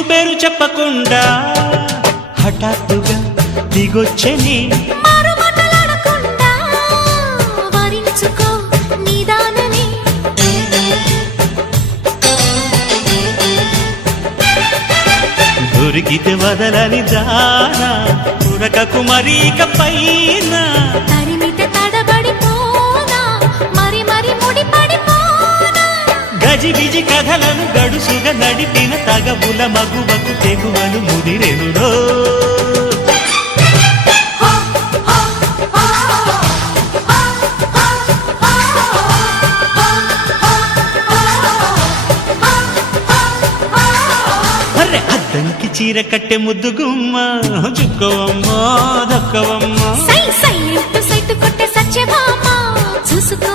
ఊరు పేరు చెప్పకుండా హఠాత్తుగా దిగొచ్చని దొరికితే వదలని దానా ఉరకకు మరీక పైన తరిమితే తడబడిపోనా మరి మరి ముడిపడిపోనా గజిబిజి కథలను గడుసుగా నడిపిన తగబుల మగువకు తెగువలు ముదిరెనురో అద్దంకి చీర కట్టె ముద్దు గుమ్మ చుక్కవమ్మా దక్కవమ్మా సై సై సైట్ కొట్టే సత్యభామ చూసుకో